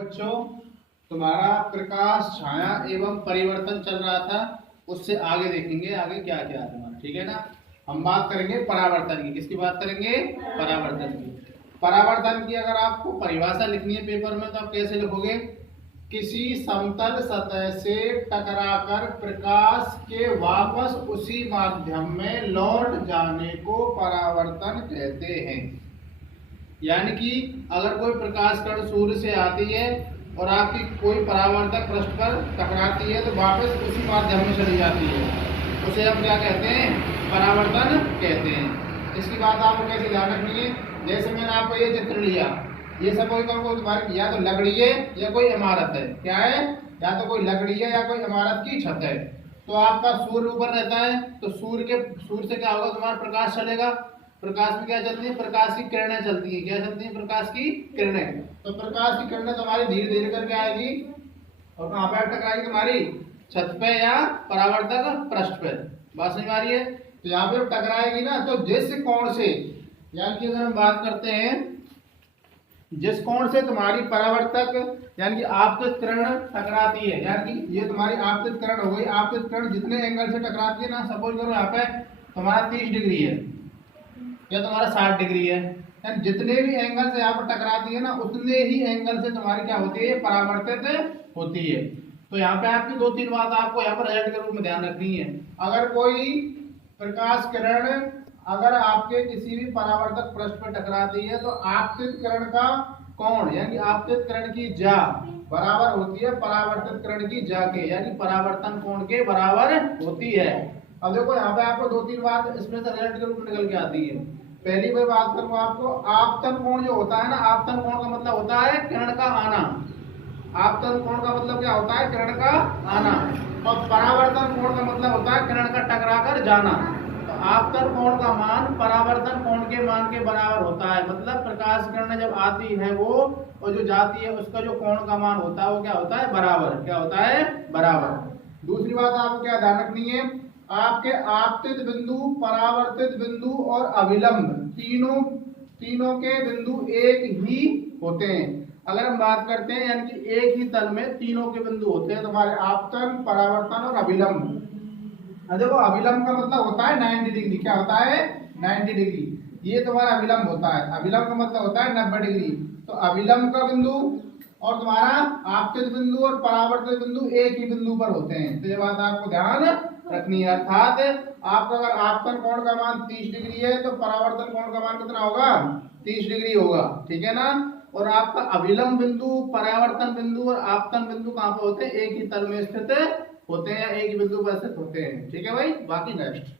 बच्चों, तुम्हारा प्रकाश छाया एवं परिवर्तन चल रहा था, उससे आगे देखेंगे आगे क्या क्या है तुम्हारा। ठीक है ना। हम बात करेंगे परावर्तन की। किसकी बात करेंगे? परावर्तन की। परावर्तन की अगर आपको परिभाषा लिखनी है पेपर में तो आप कैसे लिखोगे? किसी समतल सतह से टकराकर प्रकाश के वापस उसी माध्यम में लौट जाने को परावर्तन कहते हैं। यानी कि अगर कोई प्रकाश कण सूर्य से आती है और आपकी कोई परावर्तक पृष्ठ पर टकराती है तो वापस उसी माध्यम में चली जाती है, उसे हम क्या कहते हैं? परावर्तन कहते हैं। इसकी बात आपको कैसे ध्यान रखनी है? जैसे मैंने आपको ये चित्र लिया, ये सब कोई तुम्हारी या तो लकड़ी है या कोई इमारत है। क्या है? या तो कोई लकड़ी है या कोई इमारत की छत है। तो आपका सूर्य ऊपर रहता है तो सूर्य से क्या होगा? तुम्हारा प्रकाश चलेगा। प्रकाश में क्या चलती है? प्रकाश की किरणें चलती है। क्या चलती है? प्रकाश की किरणें। तो प्रकाश की किरणें तुम्हारी धीरे धीरे करके आएगी और कहाँ पे टकराएगी? तुम्हारी छत पे या परावर्तक पृष्ठ पे। बात समझ में आ रही है? तो यहाँ पे टकराएगी ना, तो जिस कोण से, यानी कि अगर हम बात करते हैं जिस कोण से तुम्हारी परावर्तक यानी कि आपतित किरण टकराती है, यानी कि ये तुम्हारी आपतित किरण हो गई। आपतित किरण जितने एंगल से टकराती है ना, सपोज करो यहाँ पे तुम्हारा 30 डिग्री है या तुम्हारा 60 डिग्री है, यानी जितने भी एंगल से यहाँ पर टकराती है ना, उतने ही एंगल से तुम्हारी क्या होती है? परावर्तित होती है। तो यहाँ पे आपकी 2-3 बात आपको यहाँ पर रिजल्ट के रूप में ध्यान रखनी है। अगर कोई प्रकाश किरण अगर आपके किसी भी परावर्तक पृष्ठ पर टकराती है तो आपतित किरण का कोण यानी आपतित किरण की जा बराबर होती है परावर्तित किरण की जा के, यानी परावर्तन कोण के बराबर होती है। अब देखो यहाँ पे आपको 2-3 बात इसमें से रिजल्ट के रूप में निकल के आती है। पहली बार बात करूँ आपको, आपतन कोण जो होता है ना, आपतन कोण का मतलब होता है किरण का आना। आपतन कोण का मतलब क्या होता है? किरण का आना। और परावर्तन कोण का मतलब होता है किरण का टकरा कर जाना। तो आपतन कोण का मान परावर्तन कोण के मान के बराबर होता है। मतलब प्रकाश किरण जब आती है वो और जो जाती है उसका जो कोण का मान होता है वो क्या होता है? बराबर। क्या होता है? बराबर। दूसरी बात आपको क्या ध्यान रखनी है? आपके आपतित बिंदु, परावर्तित बिंदु और अभिलंब तीनों के बिंदु एक ही होते हैं। अगर हम बात करते हैं यानी कि एक ही तल में तीनों के बिंदु होते हैं, तुम्हारे आपतन, परावर्तन और अभिलंब। देखो अभिलंब का मतलब होता है 90 डिग्री। क्या होता है? 90 डिग्री। ये तुम्हारा अभिलंब होता है। अभिलंब का मतलब होता है 90 डिग्री। तो अभिलंब का बिंदु और तुम्हारा आपतित बिंदु और परावर्तित बिंदु एक ही बिंदु पर होते हैं। तो ये बात आपको ध्यान रखनी है। अर्थात आपका अगर आपतन कोण का मान 30 डिग्री है तो परावर्तन कोण का मान कितना होगा? 30 डिग्री होगा। ठीक है ना। और आपका अभिलंब बिंदु, परावर्तन बिंदु और आपतन बिंदु कहाँ पे होते हैं? एक ही तल में स्थित होते हैं, एक ही बिंदु पर स्थित होते हैं। ठीक है भाई। बाकी नेक्स्ट